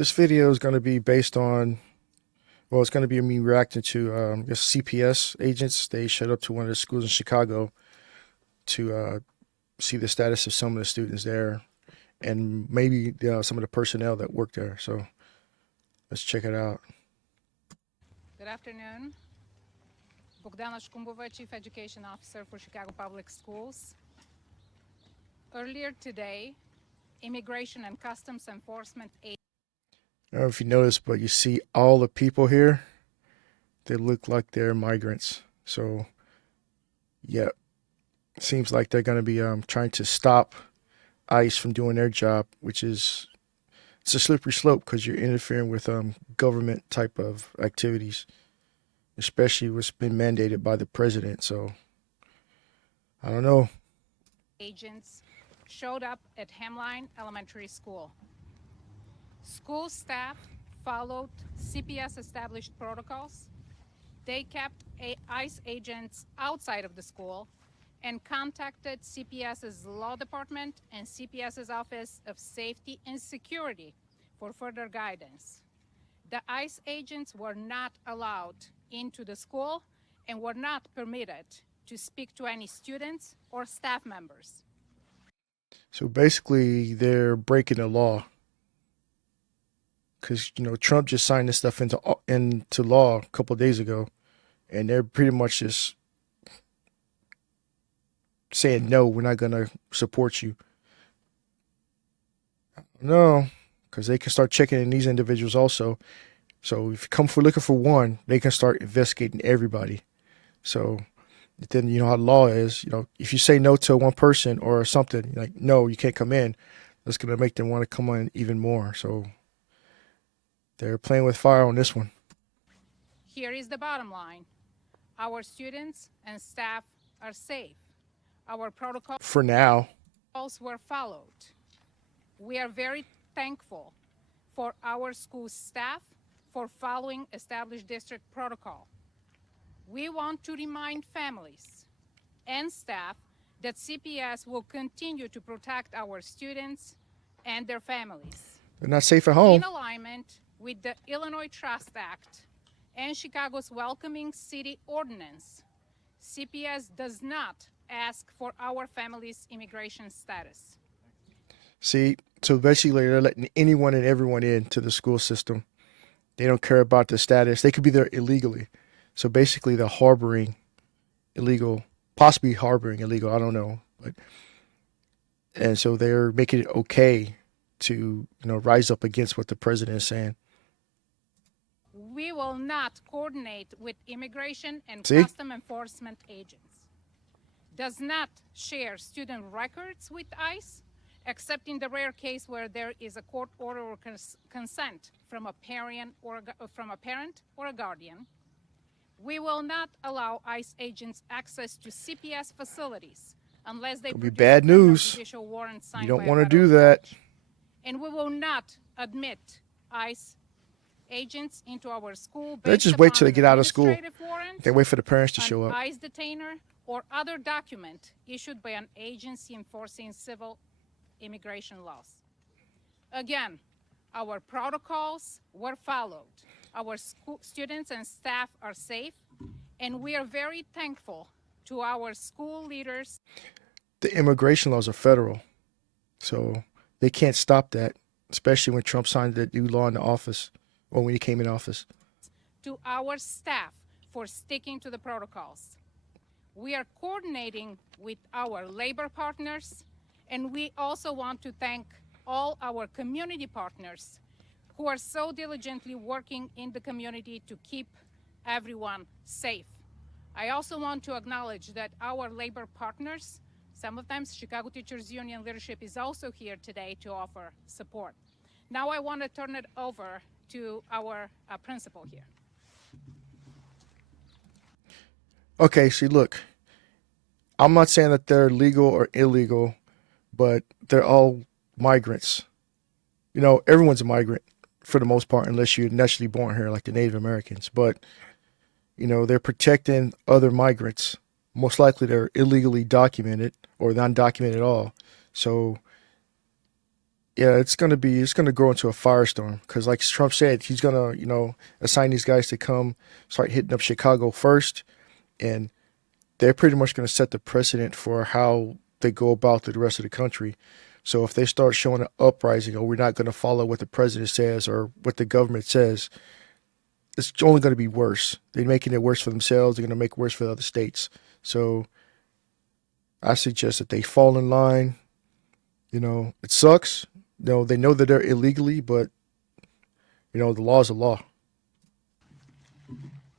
This video is going to be based on, well, it's going to be me reacting to, I guess CPS agents. They showed up to one of the schools in Chicago to see the status of some of the students there and maybe some of the personnel that work there. So let's check it out. Good afternoon. Bogdana Shkumbova, Chief Education Officer for Chicago Public Schools. Earlier today, Immigration and Customs Enforcement I don't know if you noticed, but you see all the people here, they look like they're migrants. So, yeah, seems like they're going to be trying to stop ICE from doing their job, which is it's a slippery slope because you're interfering with government type of activities, especially what's been mandated by the president. So, I don't know. agents showed up at Hemline Elementary School. School staff followed CPS established protocols. They kept ICE agents outside of the school and contacted CPS's Law Department and CPS's Office of Safety and Security for further guidance. The ICE agents were not allowed into the school and were not permitted to speak to any students or staff members. So basically, they're breaking the law because Trump just signed this stuff into law a couple of days ago, and they're pretty much just saying no, we're not gonna support you. No, because they can start checking in these individuals also. So if you come for looking for one, they can start investigating everybody. So then you know how the law is. If you say no to one person or something, like no, you can't come in, that's gonna make them want to come in even more. So they're playing with fire on this one. Here is the bottom line. Our students and staff are safe. Our protocols For now. were followed. We are very thankful for our school staff for following established district protocol. We want to remind families and staff that CPS will continue to protect our students and their families. They're not safe at home. In alignment with the Illinois Trust Act and Chicago's Welcoming City Ordinance, CPS does not ask for our family's immigration status. See, so basically they're letting anyone and everyone into the school system. They don't care about the status. They could be there illegally. So basically they're harboring illegal, possibly harboring illegal, I don't know. And so they're making it okay to, rise up against what the president is saying. We will not coordinate with immigration and See? custom enforcement agents. Does not share student records with ICE, except in the rare case where there is a court order or consent from a parent or a guardian. We will not allow ICE agents access to CPS facilities unless they It'll be produce bad a criminal news. judicial warrant signed You don't by a want to do federal that. judge. And we will not admit ICE agents into our school They based just wait upon till they an get out of school. administrative warrant, They wait for the parents to an show up. ICE detainer, or other document issued by an agency enforcing civil immigration laws. Again, our protocols were followed. Our students and staff are safe, and we are very thankful to our school leaders. The immigration laws are federal, so they can't stop that, especially when Trump signed that new law into office, or when he came in office. To our staff for sticking to the protocols. We are coordinating with our labor partners, and we also want to thank all our community partners who are so diligently working in the community to keep everyone safe. I also want to acknowledge that our labor partners, sometimes Chicago Teachers Union leadership is also here today to offer support. Now I want to turn it over to our principal here. Okay, see, look, I'm not saying that they're legal or illegal, but they're all migrants. Everyone's a migrant for the most part, unless you're naturally born here, like the Native Americans. But, they're protecting other migrants. Most likely they're illegally documented or non-documented at all. So Yeah, it's gonna grow into a firestorm because, like Trump said, he's gonna assign these guys to come start hitting up Chicago first, and they're pretty much gonna set the precedent for how they go about the rest of the country. So if they start showing an uprising, or we're not gonna follow what the president says or what the government says, it's only gonna be worse. They're making it worse for themselves. They're gonna make it worse for the other states. So I suggest that they fall in line. It sucks. They know that they're illegally, but the law is a law.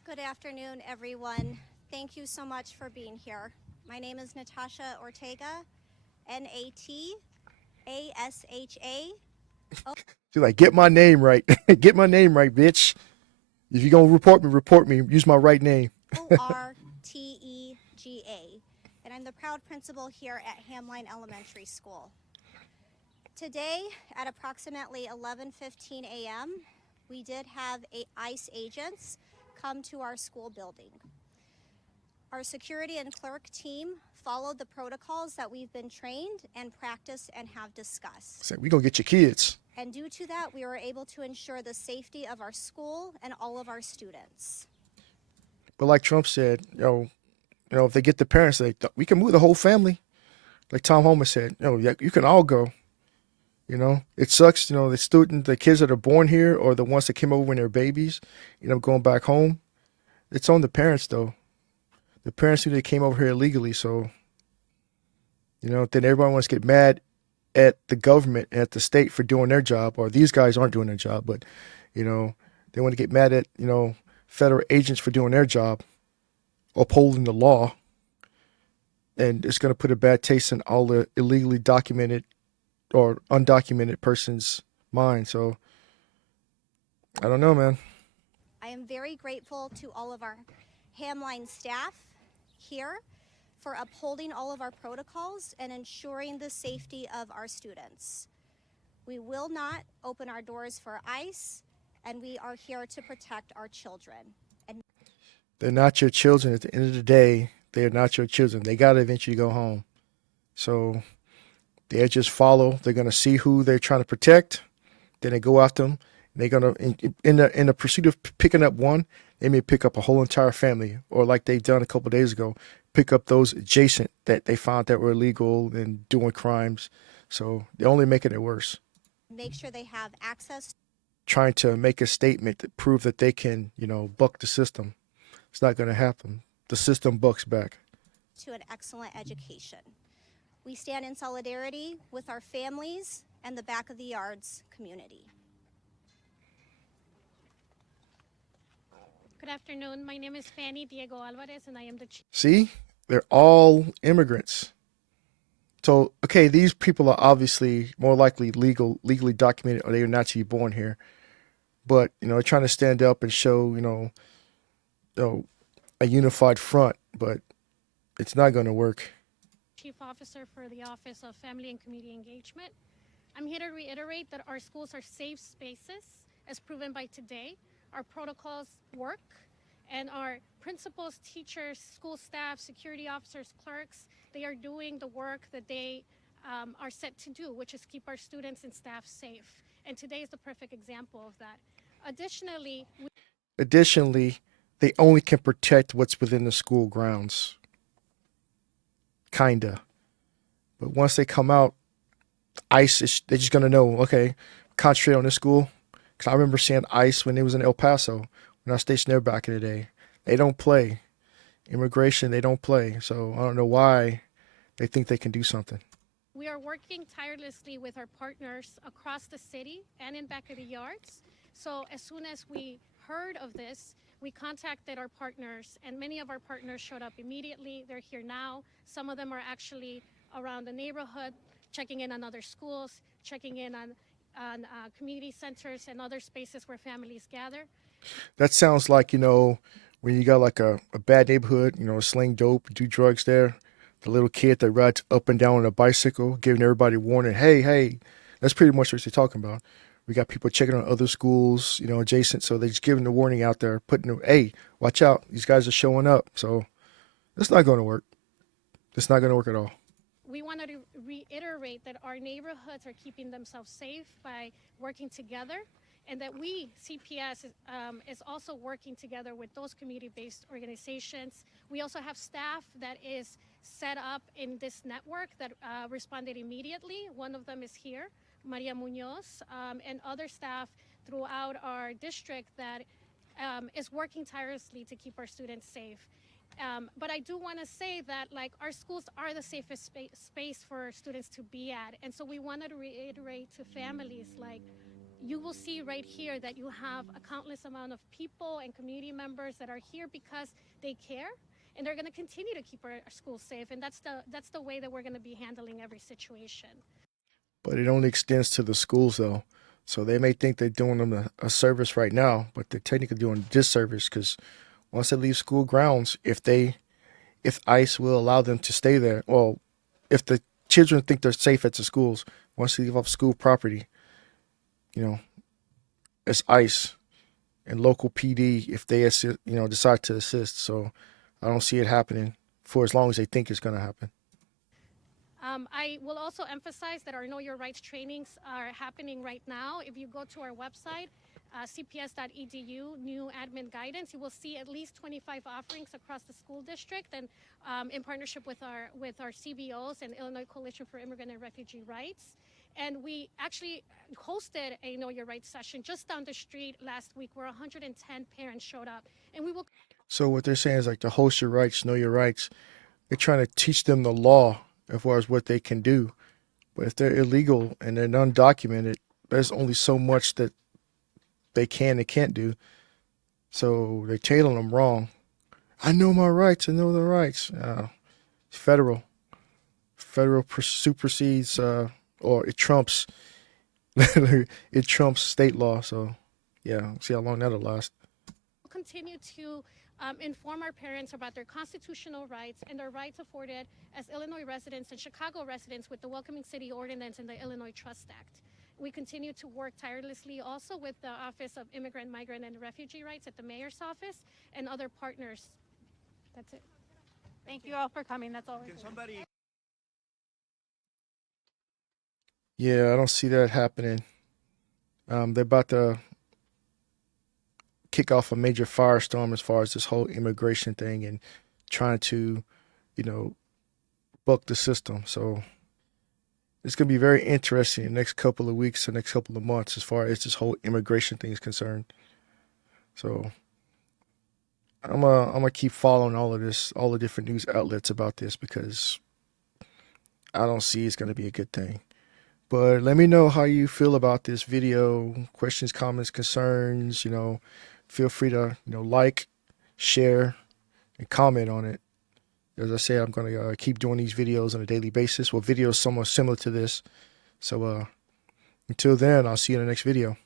Good afternoon, everyone. Thank you so much for being here. My name is Natasha Ortega, Natasha. She's like, get my name right. Get my name right, bitch. If you're going to report me. Use my right name. Ortega, and I'm the proud principal here at Hamline Elementary School. Today, at approximately 11:15 a.m., we did have ICE agents come to our school building. Our security and clerk team followed the protocols that we've been trained and practiced and have discussed. Say, we going to get your kids. And due to that, we were able to ensure the safety of our school and all of our students. But like Trump said, if they get the parents, we can move the whole family. Like Tom Homan said, yeah, you can all go. It sucks, the kids that are born here or the ones that came over when they're babies, going back home. It's on the parents, though. The parents knew they came over here illegally, so, then everybody wants to get mad at the government, at the state for doing their job, or these guys aren't doing their job, but, they want to get mad at, federal agents for doing their job, upholding the law, and it's going to put a bad taste in all the illegally documented or undocumented person's mind. So I don't know, man. I am very grateful to all of our Hamline staff here for upholding all of our protocols and ensuring the safety of our students. We will not open our doors for ICE, and we are here to protect our children. And they're not your children. At the end of the day, they're not your children. They got to eventually go home. So they just follow. They're going to see who they're trying to protect. Then they go after them. They're going to, in the pursuit of picking up one, they may pick up a whole entire family, or like they've done a couple of days ago, pick up those adjacent that they found that were illegal and doing crimes. So they're only making it worse. Make sure they have access. Trying to make a statement to prove that they can, buck the system. It's not going to happen. The system bucks back. To an excellent education. We stand in solidarity with our families and the Back of the Yards community. Good afternoon. My name is Fanny Diego Alvarez, and I am the chief. See, they're all immigrants. So, okay, these people are obviously more likely legally documented, or they are naturally born here. But they're trying to stand up and show a unified front, but it's not going to work. Chief Officer for the Office of Family and Community Engagement. I'm here to reiterate that our schools are safe spaces, as proven by today. Our protocols work, and our principals, teachers, school staff, security officers, clerks, they are doing the work that they are set to do, which is keep our students and staff safe. And today is the perfect example of that. Additionally, they only can protect what's within the school grounds. Kinda. But once they come out, ICE, they're just going to know, okay, concentrate on this school. Because I remember seeing ICE when it was in El Paso, when I was stationed there back in the day. They don't play. Immigration, they don't play. So I don't know why they think they can do something. we are working tirelessly with our partners across the city and in Back of the Yards. So as soon as we heard of this, we contacted our partners, and many of our partners showed up immediately. They're here now. Some of them are actually around the neighborhood, checking in on other schools, checking in on community centers and other spaces where families gather. That sounds like, when you got like a bad neighborhood, sling dope, do drugs there, the little kid that rides up and down on a bicycle, giving everybody warning, hey, hey, that's pretty much what you're talking about. We got people checking on other schools, adjacent. So they're just giving the warning out there, putting, hey, watch out. These guys are showing up. So that's not going to work. It's not going to work at all. we wanted to reiterate that our neighborhoods are keeping themselves safe by working together, and that we, CPS, is also working together with those community-based organizations. We also have staff that is set up in this network that responded immediately. One of them is here, Maria Munoz, and other staff throughout our district that is working tirelessly to keep our students safe. But I do want to say that, like, our schools are the safest space for students to be at. And so we wanted to reiterate to families, like, you will see right here that you have a countless amount of people and community members that are here because they care, and they're going to continue to keep our schools safe. And that's the way that we're going to be handling every situation. But it only extends to the schools, though. So they may think they're doing them a service right now, but they're technically doing a disservice because once they leave school grounds, if ICE will allow them to stay there, well, if the children think they're safe at the schools, once they leave off school property, you know, it's ICE and local PD if they decide to assist. So I don't see it happening for as long as they think it's going to happen. I will also emphasize that our Know Your Rights trainings are happening right now. If you go to our website, cps.edu, new admin guidance, you will see at least 25 offerings across the school district, and in partnership with our CBOs and Illinois Coalition for Immigrant and Refugee Rights. And we actually hosted a Know Your Rights session just down the street last week where 110 parents showed up. And we will. So what they're saying is like to host your rights, know your rights. They're trying to teach them the law as far as what they can do. But if they're illegal and they're undocumented, there's only so much that they can and can't do. So they're tailing them wrong. I know my rights. I know the rights. Federal supersedes or it trumps it trumps state law. So yeah, see how long that'll last. Continue to inform our parents about their constitutional rights and their rights afforded as Illinois residents and Chicago residents with the Welcoming City Ordinance and the Illinois Trust Act. We continue to work tirelessly also with the Office of Immigrant, Migrant, and Refugee Rights at the Mayor's Office and other partners. That's it. Thank you all for coming. That's all. Yeah, I don't see that happening. They're about to kick off a major firestorm as far as this whole immigration thing and trying to, buck the system. So it's going to be very interesting in the next couple of weeks, the next couple of months, as far as this whole immigration thing is concerned. So I'm gonna keep following all of this, all the different news outlets about this because I don't see it's going to be a good thing. But let me know how you feel about this video. Questions, comments, concerns. Feel free to like, share, and comment on it. As I say, I'm gonna keep doing these videos on a daily basis. Well, videos somewhat similar to this. So until then, I'll see you in the next video.